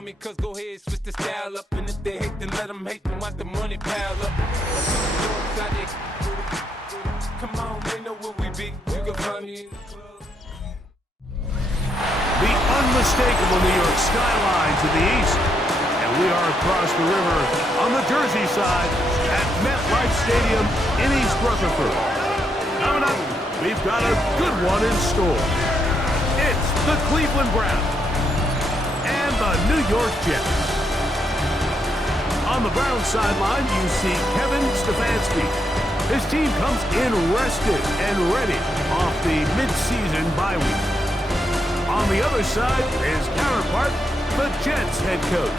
on me, cause go ahead, switch the style up. And if they hate, then let them hate, then watch the money pile up. Come on, they know where we be. You can find me in the club. The unmistakable New York skyline to the east. And we are across the river on the Jersey side at MetLife Stadium in East Rutherford. Coming up, we've got a good one in store. It's the Cleveland Browns and the New York Jets. On the Browns sideline, you see Kevin Stefanski. His team comes in rested and ready off the mid-season bye week. On the other side, his counterpart, the Jets head coach.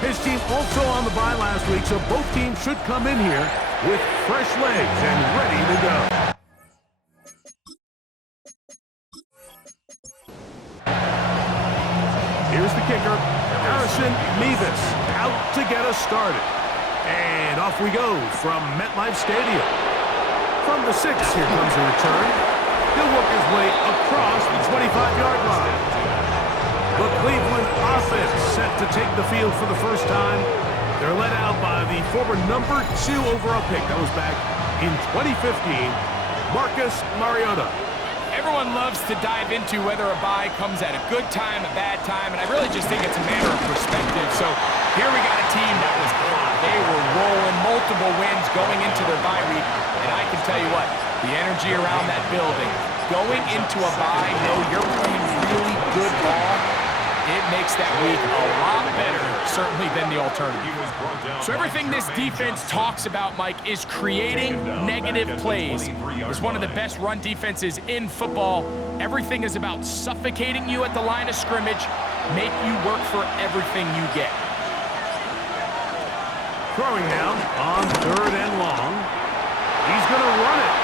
His team also on the bye last week, so both teams should come in here with fresh legs and ready to go. Here's the kicker, Harrison Mevis, out to get us started. And off we go from MetLife Stadium. From the 6, here comes a return. He'll work his way across the 25-yard line. The Cleveland offense set to take the field for the first time. They're led out by the former number 2 overall pick. That was back in 2015, Marcus Mariota. Everyone loves to dive into whether a bye comes at a good time, a bad time, and I really just think it's a matter of perspective. So here we got a team that was hot. They were rolling, multiple wins going into their bye week, and I can tell you what, the energy around that building, going into a bye, know you're playing really good ball, it makes that week a lot better, certainly, than the alternative. So everything this defense talks about, Mike, is creating negative plays. It's one of the best run defenses in football. Everything is about suffocating you at the line of scrimmage, make you work for everything you get. Throwing now on 3rd and long. He's going to run it.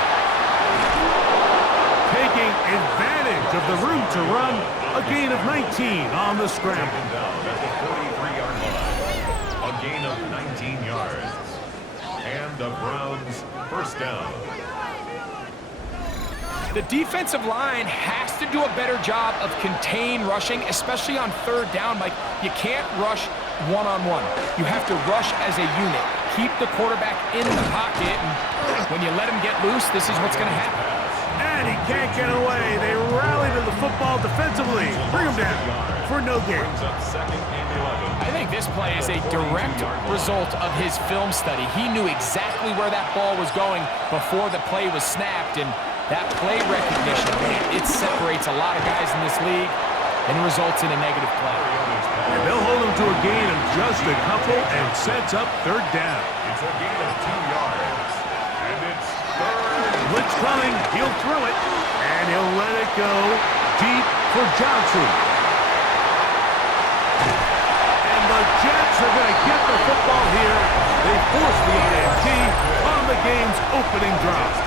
Taking advantage of the room to run. A gain of 19 on the scramble. Down at the 43-yard line. A gain of 19 yards. And the Browns first down. The defensive line has to do a better job of contain rushing, especially on 3rd down. Like, you can't rush one-on-one. You have to rush as a unit. Keep the quarterback in the pocket, and when you let him get loose, this is what's going to happen. And he can't get away. They rally to the football defensively. Bring him down for no gain. I think this play is a direct result of his film study. He knew exactly where that ball was going before the play was snapped, and that play recognition, man, it separates a lot of guys in this league and results in a negative play. And they'll hold him to a gain of just a couple and sets up 3rd down. It's a gain of 2 yards. And it's 3rd. Blitz coming. He'll throw it. And he'll let it go deep for Johnson. And the Jets are going to get the football here. They force the INT on the game's opening drive.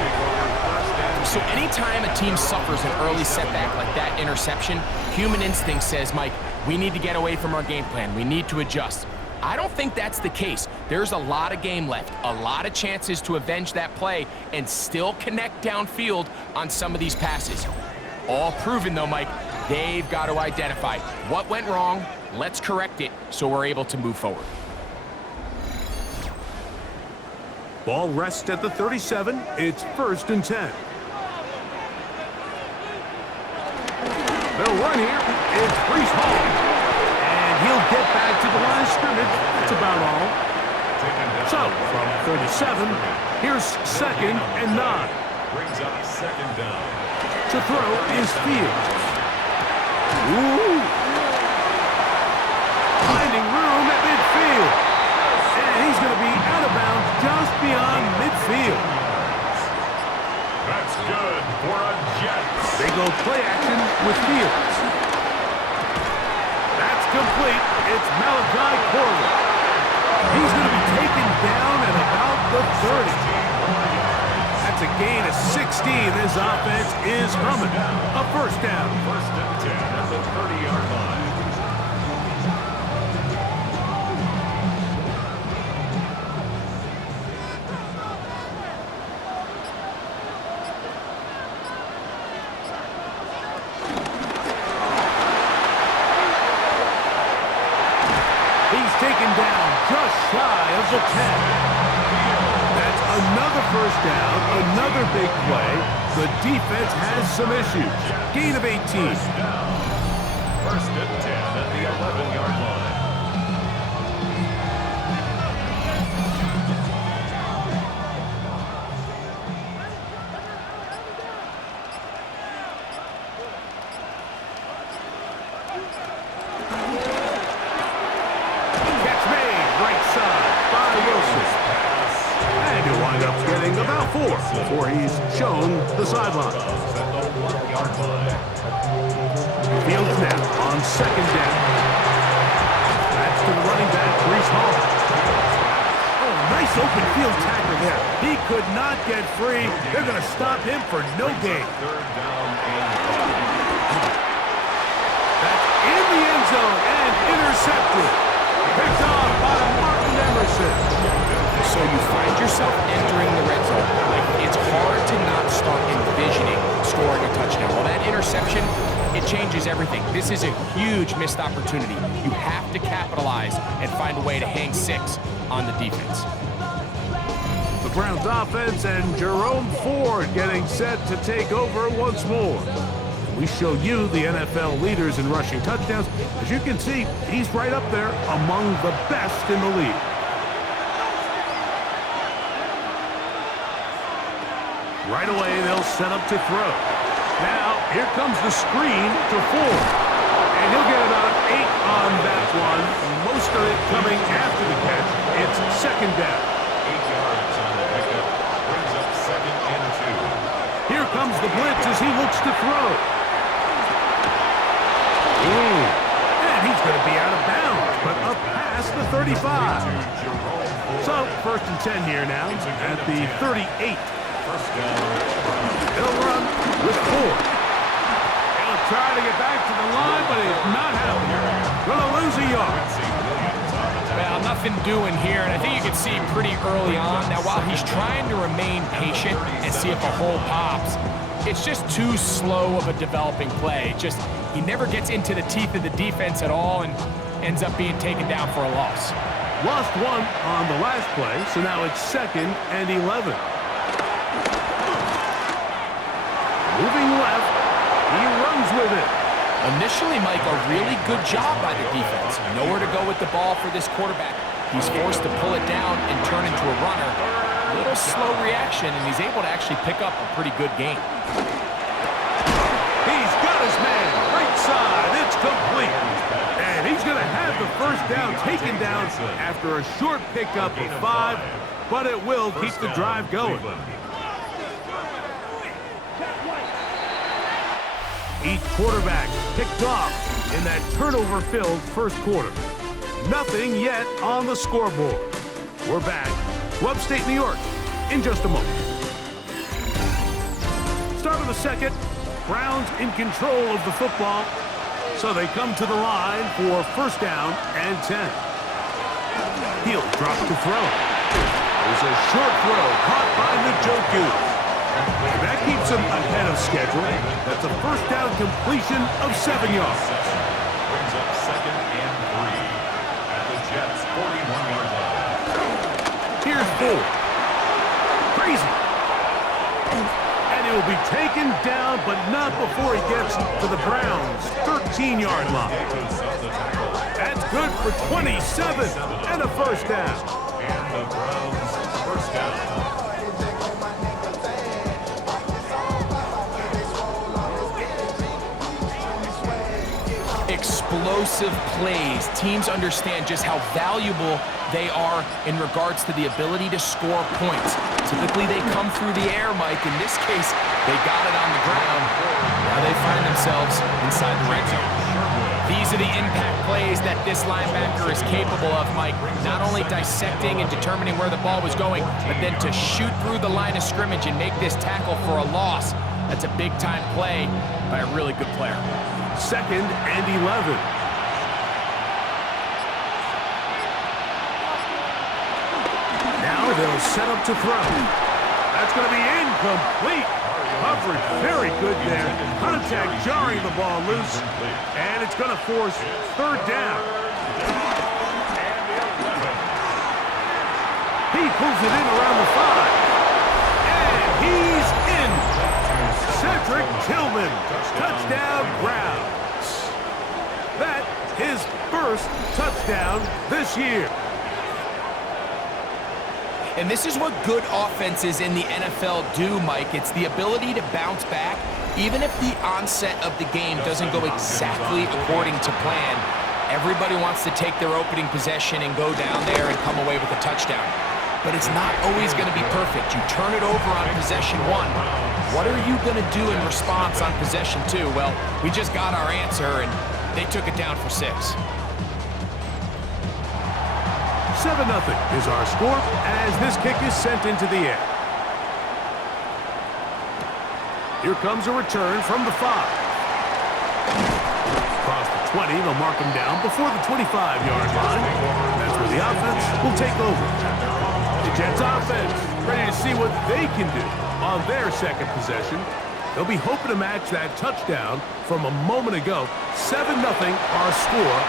So anytime a team suffers an early setback like that interception, human instinct says, Mike, we need to get away from our game plan. We need to adjust. I don't think that's the case. There's a lot of game left, a lot of chances to avenge that play and still connect downfield on some of these passes. All proven, though, Mike, they've got to identify what went wrong, let's correct it so we're able to move forward. Ball rests at the 37. It's 1st and 10. They'll run here. It's Breece Hall. And he'll get back to the line of scrimmage. That's about all. So, from 37, here's 2nd and 9. Brings up 2nd down. To throw is Fields. Ooh. Finding room at midfield. And he's going to be out of bounds just beyond midfield. That's good for a Jets. They go play action with Fields. That's complete. It's Malachi Corley. He's going to be taken down at about the 30. That's a gain of 16. This offense is humming. A 1st down. 1st and 10 at the 30-yard line. taken down just shy of the 10. That's another first down, another big play. The defense has some issues. Gain of 18. First and 10 at the 11-yard line. Catch made, right side by Wilson. And he'll wind up getting about 4 before he's shown the sideline. Field snap on second down. That's to the running back, Brees Hall. Oh, nice open field tackle there. He could not get free. They're going to stop him for no gain. That's in the end zone and intercepted. Picked off by Martin Emerson. So you find yourself entering the red zone. It's hard to not start envisioning scoring a touchdown. Well, that interception, it changes everything. This is a huge missed opportunity. You have to capitalize and find a way to hang 6 on the defense. The Browns offense and Jerome Ford getting set to take over once more. We show you the NFL leaders in rushing touchdowns. As you can see, he's right up there among the best in the league. Right away, they'll set up to throw. Now, here comes the screen to Ford. And he'll get about 8 on that one. Most of it coming after the catch. It's second down. 8 yards on the pickup. Brings up second and 2. Here comes the blitz as he looks to throw. Ooh. And he's going to be out of bounds, but up past the 35. So, first and 10 here now at the 38. First down. He'll run with Ford. He'll try to get back to the line, but he's not happening. Going to lose a yard. Well, nothing doing here, and I think you can see pretty early on. Now, while he's trying to remain patient and see if a hole pops, it's just too slow of a developing play. He never gets into the teeth of the defense at all and ends up being taken down for a loss. Lost 1 on the last play, so now it's second and 11. Moving left, he runs with it. Initially, Mike, a really good job by the defense. Nowhere to go with the ball for this quarterback. He's forced to pull it down and turn into a runner. A little slow reaction, and he's able to actually pick up a pretty good gain. He's got his man, right side, it's complete. And he's going to have the first down taken down after a short pickup of 5, but it will keep the drive going. Each quarterback picked off in that turnover-filled first quarter. Nothing yet on the scoreboard. We're back to upstate New York in just a moment. Start of the second. Browns in control of the football. So they come to the line for first down and 10. He'll drop to throw. There's a short throw caught by Njoku. And that keeps him ahead of schedule. That's a first down completion of 7 yards. Brings up second and 3 at the Jets' 41-yard line. Here's Ford. Crazy. And he will be taken down, but not before he gets to the Browns' 13-yard line. That's good for 27 and a first down. And the Browns' first down. Explosive plays. Teams understand just how valuable they are in regards to the ability to score points. Typically, they come through the air, Mike. In this case, they got it on the ground. Now they find themselves inside the red zone. These are the impact plays that this linebacker is capable of, Mike. Not only dissecting and determining where the ball was going, but then to shoot through the line of scrimmage and make this tackle for a loss. That's a big-time play by a really good player. Second and 11. Now they'll set up to throw. That's going to be incomplete. Coverage very good there. Contact jarring the ball loose. And it's going to force third down. pulls it in around the 5. And he's in. Cedric Tillman, touchdown Browns. That his first touchdown this year. And this is what good offenses in the NFL do, Mike. It's the ability to bounce back, even if the onset of the game doesn't go exactly according to plan. Everybody wants to take their opening possession and go down there and come away with a touchdown. But it's not always going to be perfect. You turn it over on possession 1. What are you going to do in response on possession 2? Well, we just got our answer, and they took it down for 6. 7-0 is our score as this kick is sent into the air. Here comes a return from the 5. Across the 20, they'll mark him down before the 25-yard line. That's where the offense will take over. The Jets offense ready to see what they can do on their second possession. They'll be hoping to match that touchdown from a moment ago. 7-0 our score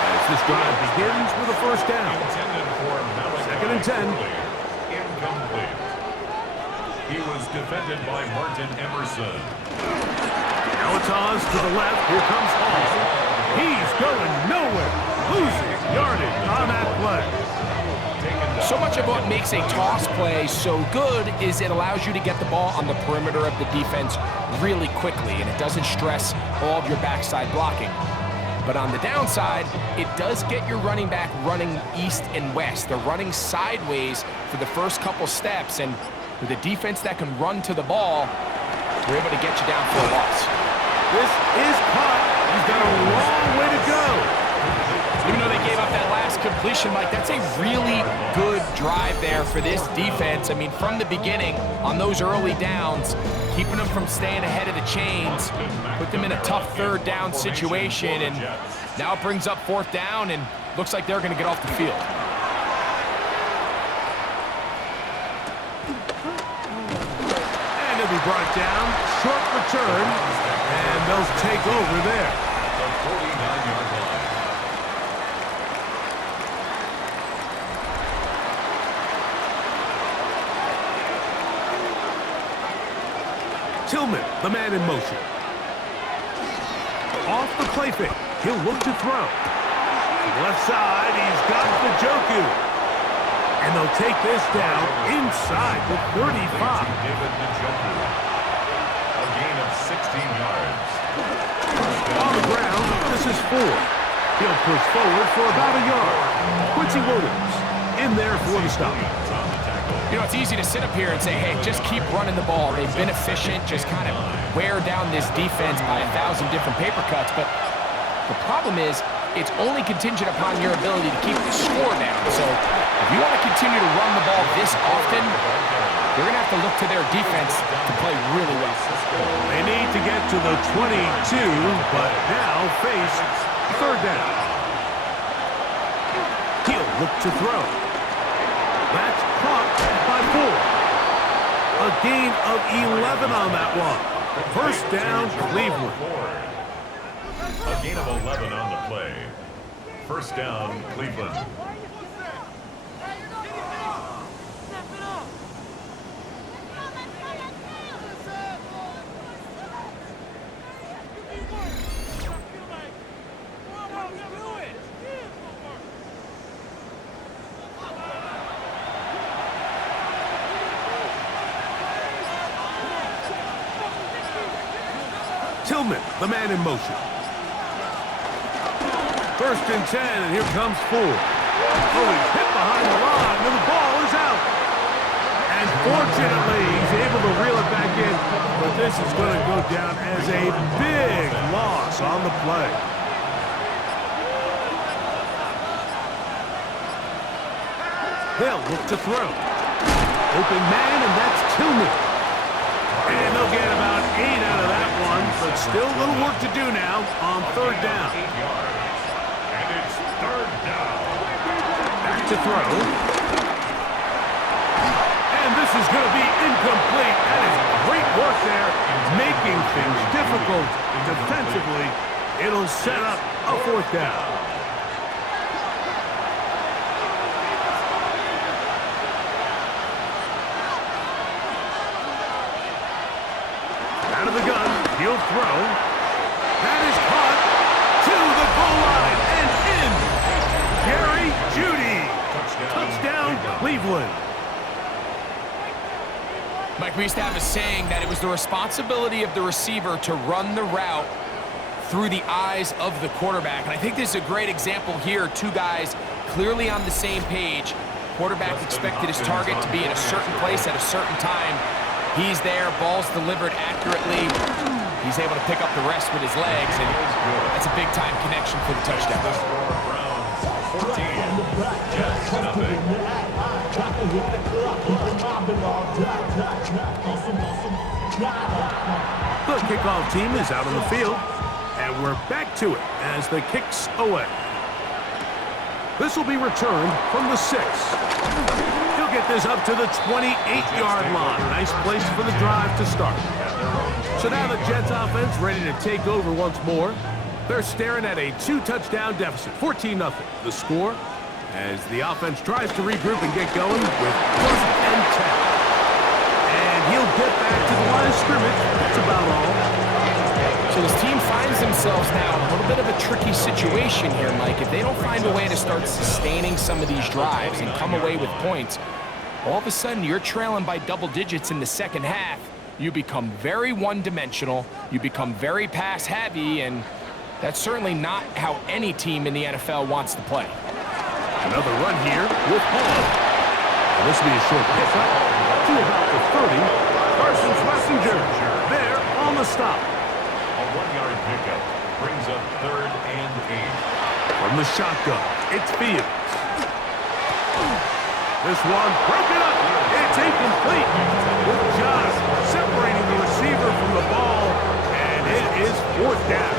as this drive begins with a first down. Second and 10. Incomplete. He was defended by Martin Emerson. Now it's Oz to the left. Here comes Hall. He's going nowhere. Losing yardage on that play. So much of what makes a toss play so good is it allows you to get the ball on the perimeter of the defense really quickly, and it doesn't stress all of your backside blocking. But on the downside, it does get your running back running east and west. They're running sideways for the first couple steps, and with a defense that can run to the ball, we're able to get you down for a loss. This is caught. He's got a long way to go. Even though they gave up that last completion, Mike, that's a really good drive there for this defense. I mean, from the beginning, on those early downs, keeping them from staying ahead of the chains, put them in a tough third down situation, and now it brings up fourth down, and looks like they're going to get off the field. And he'll be brought down. Short return, and they'll take over there. The 49-yard line. Tillman, the man in motion. Off the play fake. He'll look to throw. To the left side, he's got Njoku. And they'll take this down inside the 35. David Njoku. A gain of 16 yards. On the ground, this is 4. He'll push forward for about a yard. Quincy Williams in there for the stop. You know, it's easy to sit up here and say, hey, just keep running the ball. They've been efficient, just kind of wear down this defense by 1,000 different paper cuts. But the problem is, it's only contingent upon your ability to keep the score down. So if you want to continue to run the ball this often, you're going to have to look to their defense to play really well. They need to get to the 22, but now face third down. He'll look to throw. That's caught by 4. A gain of 11 on that one. First down, Cleveland. A gain of 11 on the play. First down, Cleveland. Tillman, the man in motion. First and 10, and here comes 4. Oh, he's hit behind the line, and the ball is out. And fortunately, he's able to reel it back in, but this is going to go down as a big loss on the play. They'll look to throw. Open man, and that's Tillman. And they'll get about 8 out of that one, but still a little work to do now on third down. 8 yards. And it's third down. Back to throw. And this is going to be incomplete. That is great work there, making things difficult defensively. It'll set up a fourth down. He'll throw. That is caught to the goal line and in. Jerry Jeudy. Touchdown, Cleveland. Mike, we used to have a saying that it was the responsibility of the receiver to run the route through the eyes of the quarterback. And I think this is a great example here. Two guys clearly on the same page. Quarterback expected his target to be in a certain place at a certain time. He's there, ball's delivered accurately. He's able to pick up the rest with his legs, and that's a big-time connection for the touchdown. The kickoff team is out on the field, and we're back to it as the kick's away. This will be returned from the 6. He'll get this up to the 28-yard line. Nice place for the drive to start. So now the Jets offense ready to take over once more. They're staring at a 2-touchdown deficit, 14-0. The score as the offense tries to regroup and get going with 1st and 10. And he'll get back to the line of scrimmage. That's about all. So this team finds themselves now in a little bit of a tricky situation here, Mike. If they don't find a way to start sustaining some of these drives and come away with points, all of a sudden you're trailing by double digits in the second half. You become very one-dimensional, you become very pass-heavy, and that's certainly not how any team in the NFL wants to play. Another run here with Hall. And this will be a short pickup to about the 30. Carson Schlesinger there on the stop. A 1-yard pickup brings up 3rd and 8. From the shotgun, it's Fields. This one broken up. It's incomplete. With Josh separating the receiver from the ball, and it is 4th down.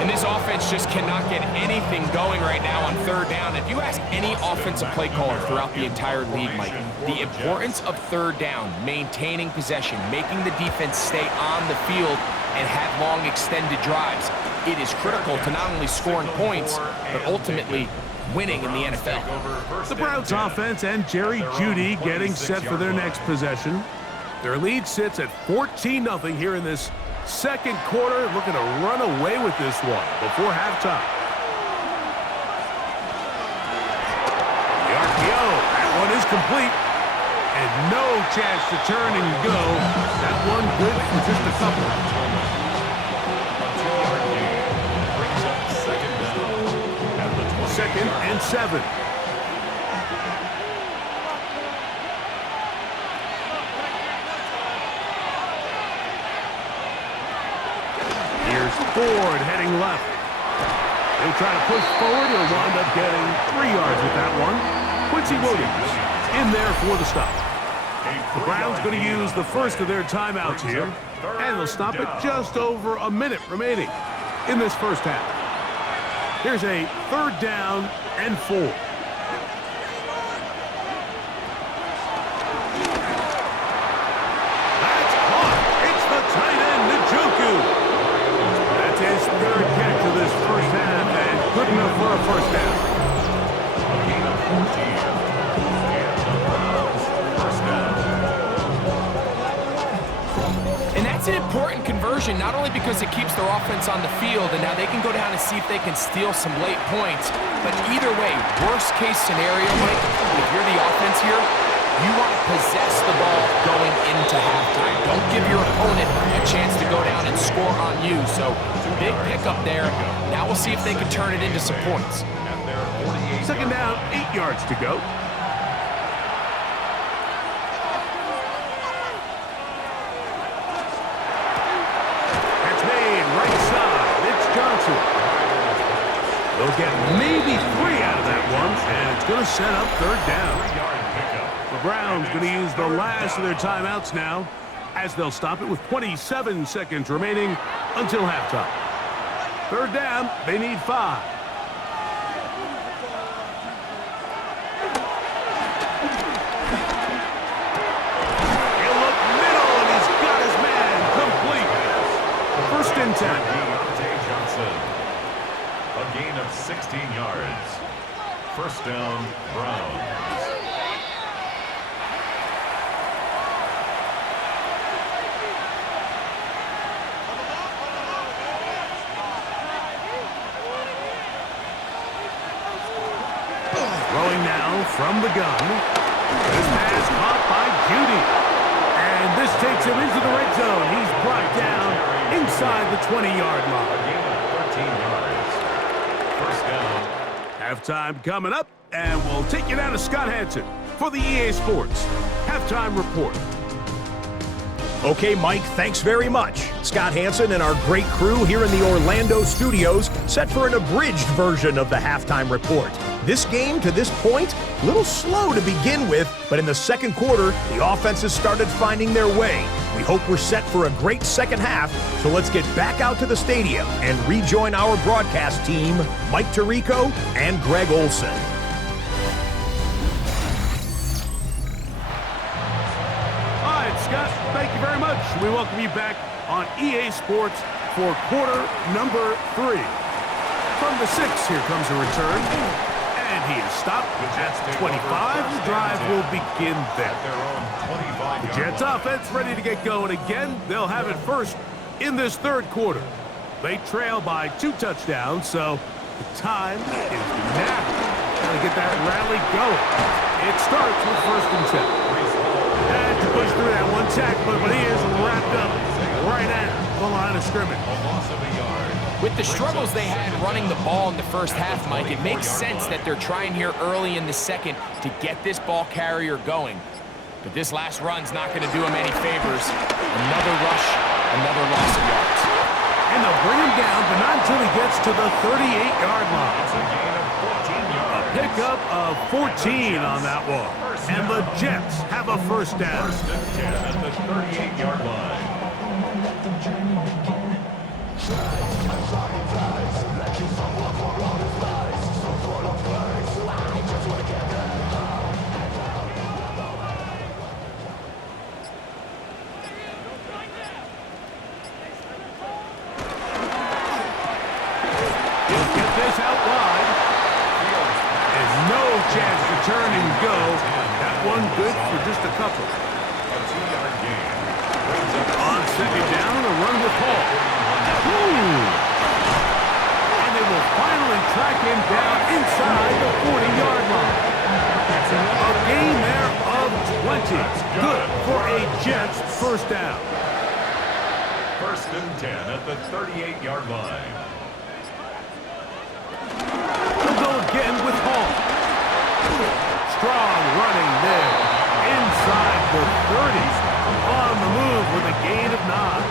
And this offense just cannot get anything going right now on 3rd down. If you ask any offensive play caller throughout the entire league, Mike, the importance of 3rd down, maintaining possession, making the defense stay on the field and have long extended drives, it is critical to not only scoring points, but ultimately winning in the NFL. The Browns offense and Jerry Jeudy getting set for their next possession. Their lead sits at 14-0 here in this second quarter, looking to run away with this one before halftime. The RPO, that one is complete. And no chance to turn and go. That one good for just a couple. Second and 7. Ford heading left. He'll try to push forward. He'll wind up getting 3 yards with that one. Quincy Williams in there for the stop. The Browns going to use the first of their timeouts here, and they'll stop it just over a minute remaining in this first half. Here's a 3rd down and 4. That's caught. It's the tight end, Njoku. His 3rd catch of this first half, and good enough for a first down. A gain of 14. And the Browns first down. And that's an important conversion, not only because it keeps their offense on the field, and now they can go down and see if they can steal some late points, but either way, worst case scenario, Mike, if you're the offense here, you want to possess the ball going into halftime. Don't give your opponent a chance to go down and score on you. So, big pickup there. Now we'll see if they can turn it into some points. Second down, 8 yards to go. That's made right side. It's Johnson. They'll get maybe 3 out of that one, and it's going to set up 3rd down. The Browns going to use the last of their timeouts now, as they'll stop it with 27 seconds remaining until halftime. 3rd down, they need 5. He'll look middle, and he's got his man complete. 1st and 10. Johnson. A gain of 16 yards. 1st down, Browns. from the gun. This pass caught by Judy. And this takes him into the red zone. He's brought down inside the 20-yard line. A gain of 13 yards. First down. Halftime coming up, and we'll take you down to Scott Hansen for the EA Sports Halftime Report. Okay, Mike, thanks very much. Scott Hansen and our great crew here in the Orlando studios set for an abridged version of the halftime report. This game, to this point, a little slow to begin with, but in the second quarter, the offenses started finding their way. We hope we're set for a great second half, so let's get back out to the stadium and rejoin our broadcast team, Mike Tirico and Greg Olson. Scott, thank you very much. We welcome you back on EA Sports for quarter number 3. From the 6, here comes a return. And he is stopped at 25. The drive will begin there. The Jets offense ready to get going again. They'll have it first in this third quarter. They trail by 2 touchdowns, so the time is now. Gotta get that rally going. It starts with 1st and 10. Had to push through that one tackle, but he is wrapped up right at the line of scrimmage. With the struggles they had running the ball in the first half, Mike, it makes sense that they're trying here early in the second to get this ball carrier going. But this last run's not going to do him any favors. Another rush, another loss of yards. And they'll bring him down, but not until he gets to the 38-yard line. A pickup of 14 on that one. And the Jets have a first down. 1st and 10 at the 38-yard line. He'll get this out wide. And no chance to turn and go. That one good for just a couple. A 2-yard gain. On second down, a run with Hall. And they will finally track him down inside the 40-yard line. A gain there of 20. Good for a Jets first down. 1st and 10 at the 38-yard line. They'll go again with Hall. Strong running there. Inside the 30s. On the move with a gain of 9.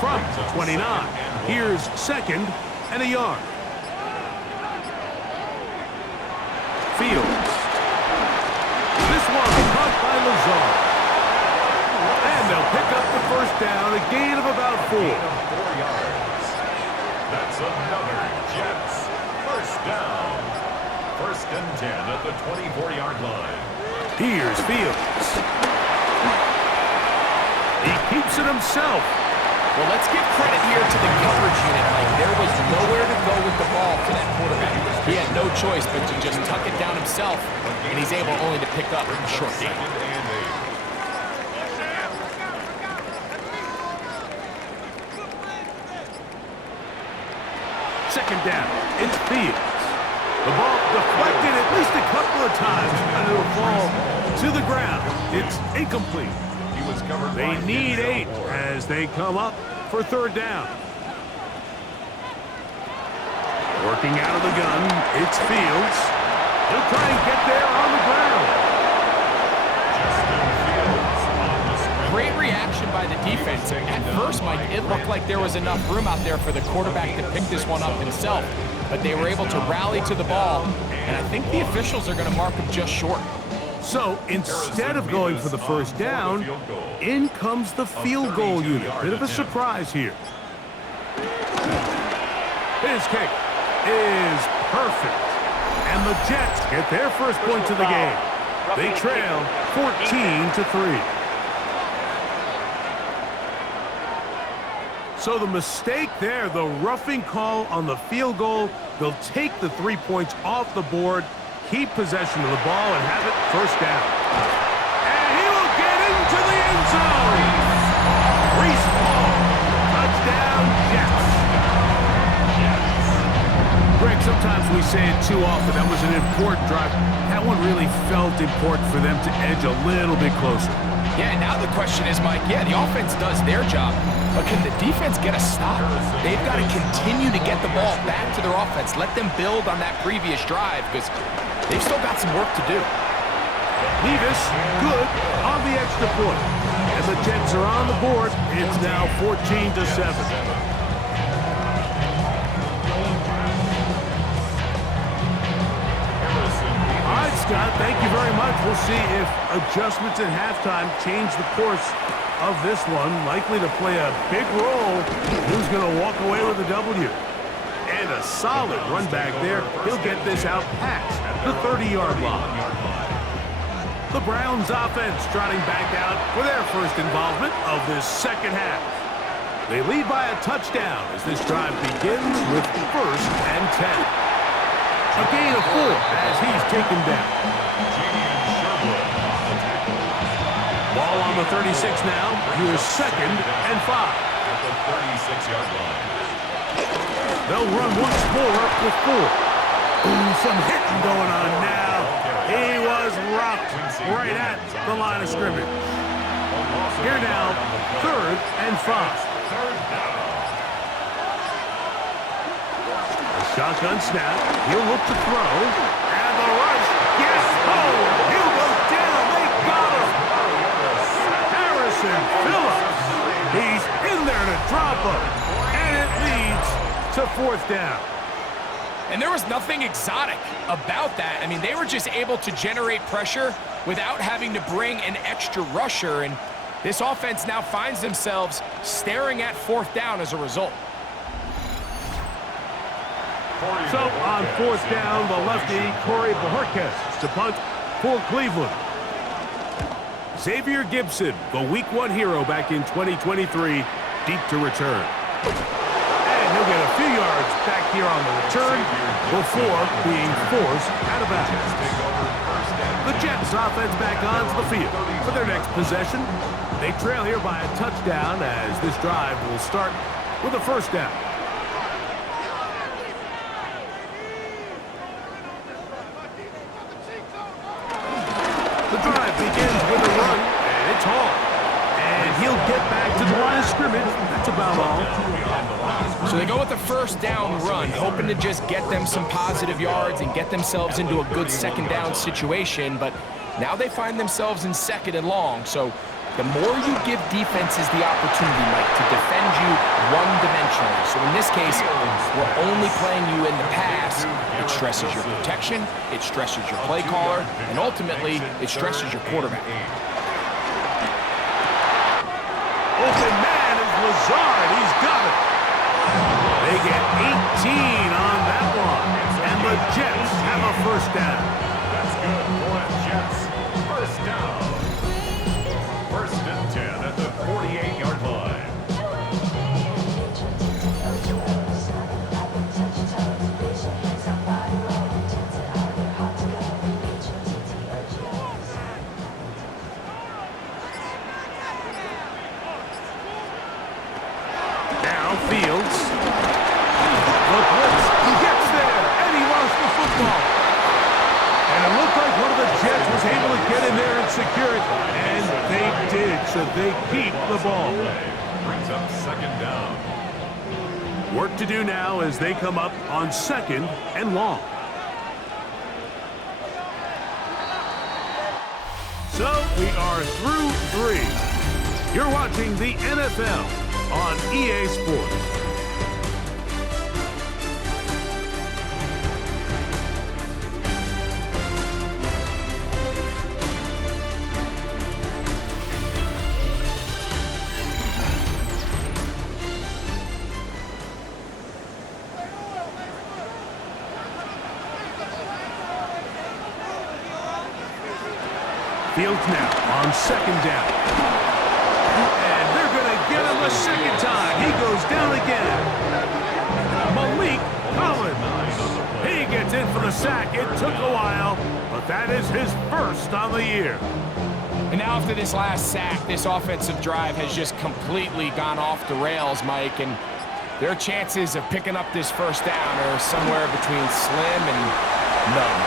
From 29. Here's 2nd and a yard. Fields. This one caught by Lazar. And they'll pick up the first down. A gain of about 4. 4 yards. That's another Jets first down. 1st and 10 at the 24-yard line. Here's Fields. He keeps it himself. Well, let's give credit here to the coverage unit, Mike. There was nowhere to go with the ball for that quarterback. He had no choice but to just tuck it down himself, and he's able only to pick up a short gain. 2nd and 8. Second down. It's Fields. The ball deflected at least a couple of times, and it'll fall to the ground. It's incomplete. He was covered. They need 8 as they come up for 3rd down. Working out of the gun, it's Fields. He'll try and get there on the ground. Great reaction by the defense. At first, Mike, it looked like there was enough room out there for the quarterback to pick this one up himself. But they were able to rally to the ball, and I think the officials are going to mark him just short. So instead of going for the first down, in comes the field goal unit. Bit of a surprise here. His kick is perfect. And the Jets get their first points of the game. They trail 14-3. So the mistake there, the roughing call on the field goal, they'll take the 3 points off the board, keep possession of the ball, and have it first down. And he will get into the end zone. Reese Hall, touchdown Jets. Greg, sometimes we say it too often. That was an important drive. That one really felt important for them to edge a little bit closer. Yeah, now the question is, Mike, yeah, the offense does their job, but can the defense get a stop? They've got to continue to get the ball back to their offense. Let them build on that previous drive because they've still got some work to do. Levis, good on the extra point. And the Jets are on the board. It's now 14-7. Scott, thank you very much. We'll see if adjustments at halftime change the course of this one. Likely to play a big role. Who's going to walk away with a W? And a solid run back there. He'll get this out past the 30-yard line. The Browns offense trotting back out for their first involvement of this second half. They lead by a touchdown as this drive begins with 1st and 10. A gain of 4 as he's taken down. Ball on the 36 now. Here's 2nd and 5. At the 36-yard line. They'll run once more with 4. Ooh, some hitting going on now. He was rocked right at the line of scrimmage. Here now, 3rd and 5. Shotgun snap. He'll look to throw. And the rush. Yes. Oh, he'll go down. They got him. Harrison Phillips. He's in there to drop him. And it leads to 4th down. And there was nothing exotic about that. I mean, they were just able to generate pressure without having to bring an extra rusher. And this offense now finds themselves staring at 4th down as a result. So on 4th down, the lefty, Corey Bojorquez to punt for Cleveland. Xavier Gibson, the Week 1 hero back in 2023, deep to return. And he'll get a few yards back here on the return before being forced out of bounds. The Jets offense back onto the field for their next possession. They trail here by a touchdown as this drive will start with a 1st down. The drive begins with a run, and it's Hall. And he'll get back to the line of scrimmage. That's about all. So they go with the 1st down run, hoping to just get them some positive yards and get themselves into a good 2nd down situation. But now they find themselves in 2nd and long. So the more you give defenses the opportunity, Mike, to defend you one-dimensionally. So in this case, we're only playing you in the pass. It stresses your protection, it stresses your play caller, and ultimately, it stresses your quarterback. Open man is Lazard. He's got it. They get 18 on that one. And the Jets have a 1st down. That's good for the Jets. 1st down. 1st and 10 at the 48-yard line. Fields. The blitz. He gets there, and he lost the football. And it looked like one of the Jets was able to get in there and secure it. And they did, so they keep the ball. Brings up 2nd down. Work to do now as they come up on 2nd and long. So we are through 3. You're watching the NFL on EA Sports. Fields now on 2nd down. And they're going to get him a 2nd time. He goes down again. Malik Collins. He gets in for the sack. It took a while, but that is his 1st on the year. And now after this last sack, this offensive drive has just completely gone off the rails, Mike. And Their chances of picking up this first down are somewhere between slim and none.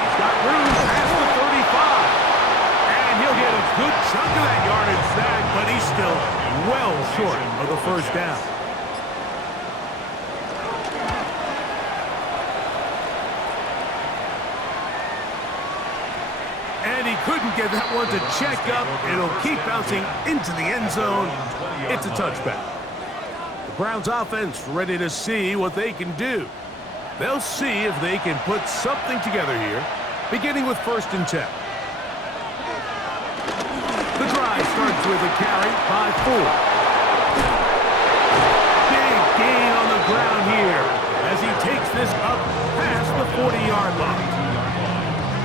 He's got room past the 35. And he'll get a good chunk of that yardage back, but he's still well short of the first down. And he couldn't get that one to check up. It'll keep bouncing into the end zone. It's a touchback. The Browns offense ready to see what they can do. They'll see if they can put something together here, beginning with 1st and 10. The drive starts with a carry by 4. Big gain on the ground here as he takes this up past the 40-yard line.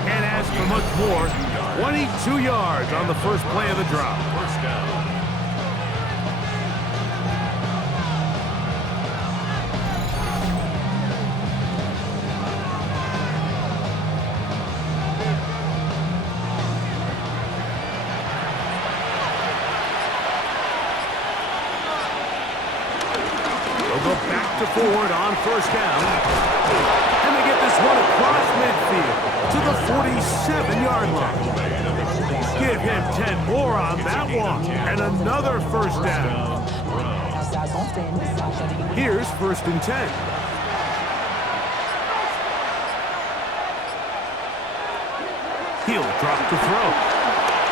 Can't ask for much more. 22 yards on the first play of the drive. First down. Forward on 1st down. And they get this one across midfield to the 47-yard line. Give him 10 more on that one. And another 1st down. Here's 1st and 10. He'll drop to throw.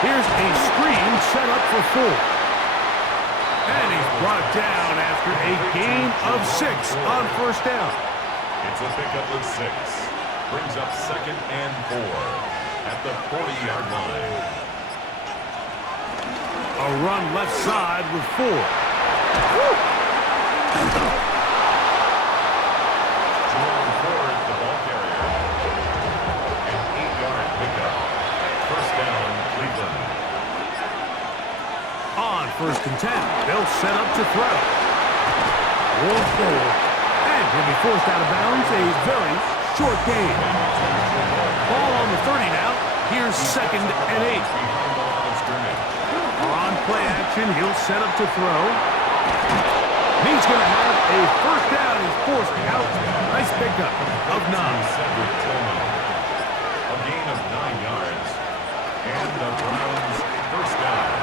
Here's a screen set up for 4. And he's brought down after a gain of 6 on 1st down. It's a pickup of 6. Brings up 2nd and 4 at the 40-yard line. A run left side with 4. Jerome Ford, the ball carrier. An 8-yard pickup. 1st down, Cleveland. On 1st and 10, they'll set up to throw. Won't forward. And he'll be forced out of bounds. A very short gain. Ball on the 30 now. Here's 2nd and 8. On play action, he'll set up to throw. He's going to have a 1st down. He's forced out. Nice pickup of 9. A gain of 9 yards. And the Browns' 1st down.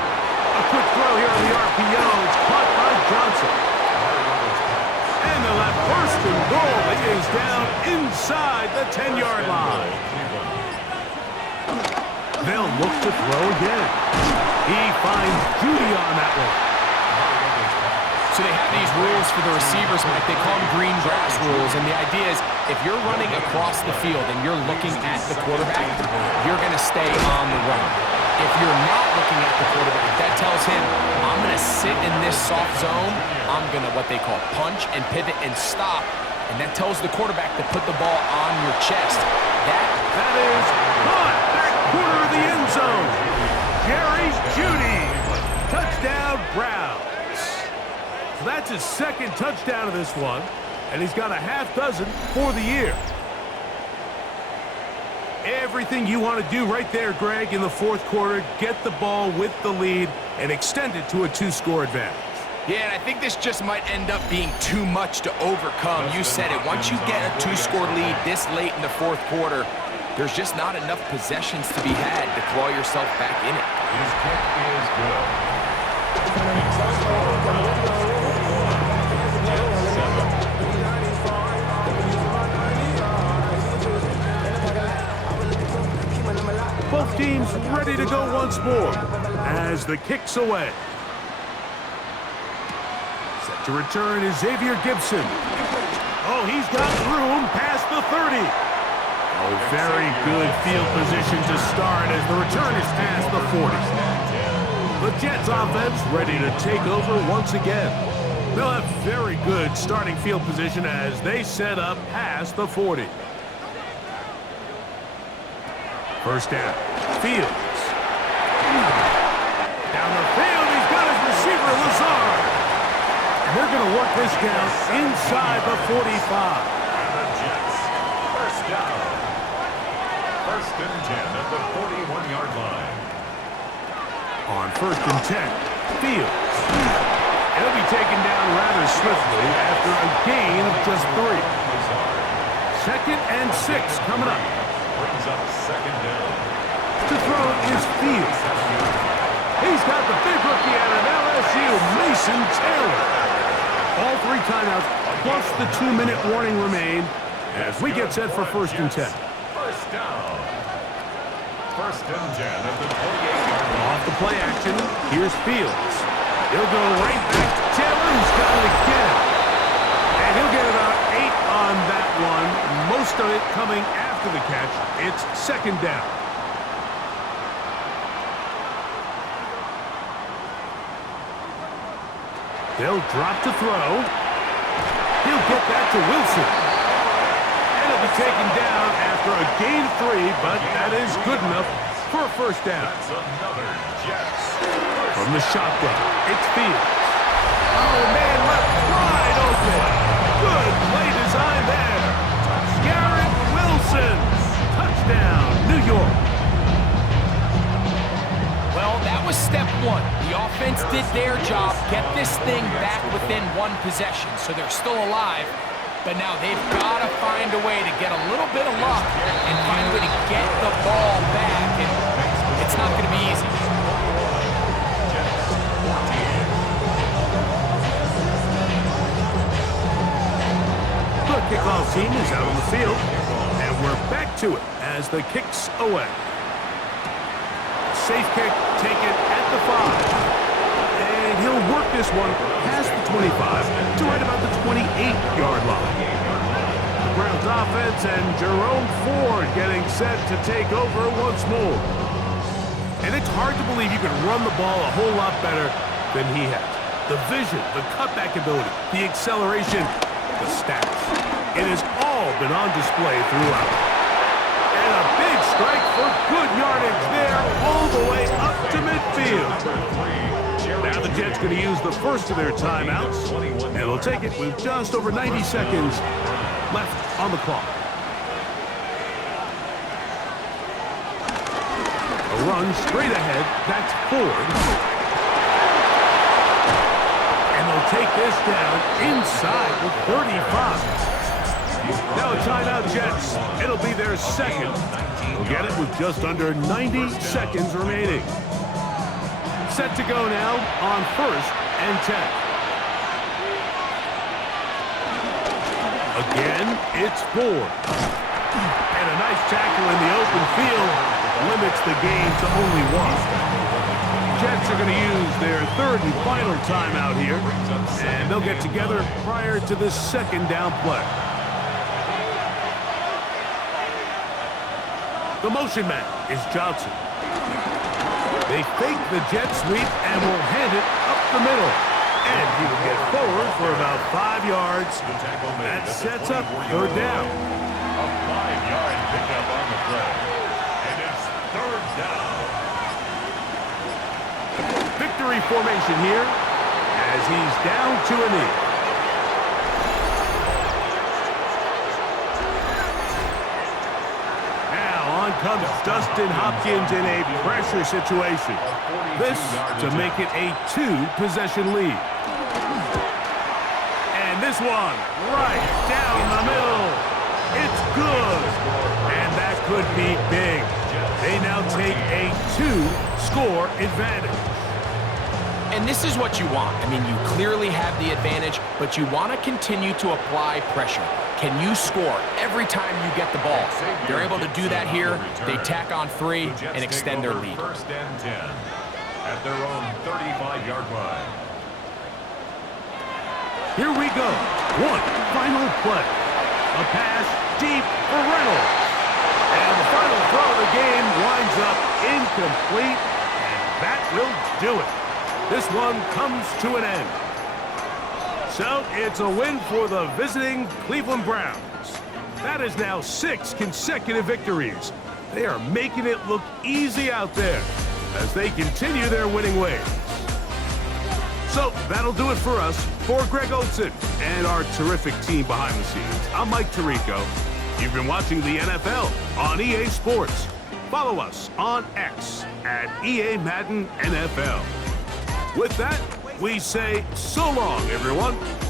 A quick throw here on the RPO. It's caught by Johnson. And they'll have 1st and goal. It is down inside the 10-yard line. They'll look to throw again. He finds Judy on that one. So they have these rules for the receivers, Mike. They call them green grass rules. And the idea is if you're running across the field and you're looking at the quarterback, you're going to stay on the run. If you're not looking at the quarterback, that tells him, I'm going to sit in this soft zone. I'm going to what they call punch and pivot and stop. And that tells the quarterback to put the ball on your chest. That is caught back corner of the end zone. Jerry Jeudy. Touchdown, Browns. So that's his 2nd touchdown of this one. And he's got a half dozen for the year. Everything you want to do right there, Greg, in the 4th quarter. Get the ball with the lead and extend it to a 2-score advantage. Yeah, and I think this just might end up being too much to overcome. You said it. Once you get a 2-score lead this late in the 4th quarter, there's just not enough possessions to be had to claw yourself back in it. His kick is good. Both teams ready to go once more as the kick's away. Set to return is Xavier Gibson. Oh, he's got room past the 30. Oh, very good field position to start as the return is past the 40. The Jets offense ready to take over once again. They'll have very good starting field position as they set up past the 40. 1st down. Fields. Down the field, he's got his receiver, Lazard. And they're going to work this down inside the 45. And the Jets, 1st down. 1st and 10 at the 41-yard line. On 1st and 10, Fields. He'll be taken down rather swiftly after a gain of just 3. 2nd and 6 coming up. Brings up second down. To throw is Fields. He's got the big rookie out of LSU, Mason Taylor. All 3 timeouts plus the 2-minute warning remain as we get set for 1st and 10. First down. 1st and 10 at the 28-yard line. Off the play action, here's Fields. He'll go right back to Taylor, who's got it again. And he'll get about 8 on that one, most of it coming after the catch. It's 2nd down. They'll drop to throw. He'll get that to Wilson. And he'll be taken down after a gain of 3, but that is good enough for a 1st down. That's another Jets. From the shotgun, it's Fields. Oh, man, left wide open. Good play design there. Garrett Wilson. Touchdown, New York. Well, that was step 1. The offense did their job, get this thing back within 1 possession, so they're still alive. But now they've got to find a way to get a little bit of luck and find a way to get the ball back, and it's not going to be easy. The kickoff team is out on the field, and we're back to it as the kick's away. Safe kick taken at the 5. And he'll work this one past the 25 to right about the 28-yard line. The Browns offense and Jerome Ford getting set to take over once more. And it's hard to believe you can run the ball a whole lot better than he has. The vision, the cutback ability, the acceleration, the stats. It has all been on display throughout. And a big strike for good yardage there all the way up to midfield. Now the Jets going to use the first of their timeouts, and they'll take it with just over 90 seconds left on the clock. A run straight ahead, that's Ford. And they'll take this down inside the 35. Now a timeout, Jets. It'll be their 2nd. They'll get it with just under 90 seconds remaining. Set to go now on 1st and 10. Again, it's Ford. And a nice tackle in the open field limits the game to only 1. Jets are going to use their 3rd and final timeout here, and they'll get together prior to this 2nd down play. The motion man is Johnson. They fake the jet sweep and will hand it up the middle. And he will get forward for about 5 yards. That sets up 3rd down. A 5-yard pickup on the play. And it's 3rd down. Victory formation here as he's down to a knee. Comes Dustin Hopkins in a pressure situation. This to make it a 2-possession lead. And this one right down the middle. It's good. And that could be big. They now take a 2-score advantage. And this is what you want. I mean, you clearly have the advantage, but you want to continue to apply pressure. Can you score every time you get the ball? They're able to do that here. They tack on 3 and extend their lead. 1st and 10 at their own 35-yard line. Here we go. One final play. A pass deep for Reynolds. And the final throw of the game winds up incomplete, and that will do it. This one comes to an end. So it's a win for the visiting Cleveland Browns. That is now 6 consecutive victories. They are making it look easy out there as they continue their winning ways. So that'll do it for us. For Greg Olson and our terrific team behind the scenes, I'm Mike Tirico. You've been watching the NFL on EA Sports. Follow us on X at EA Madden NFL. With that, we say so long, everyone.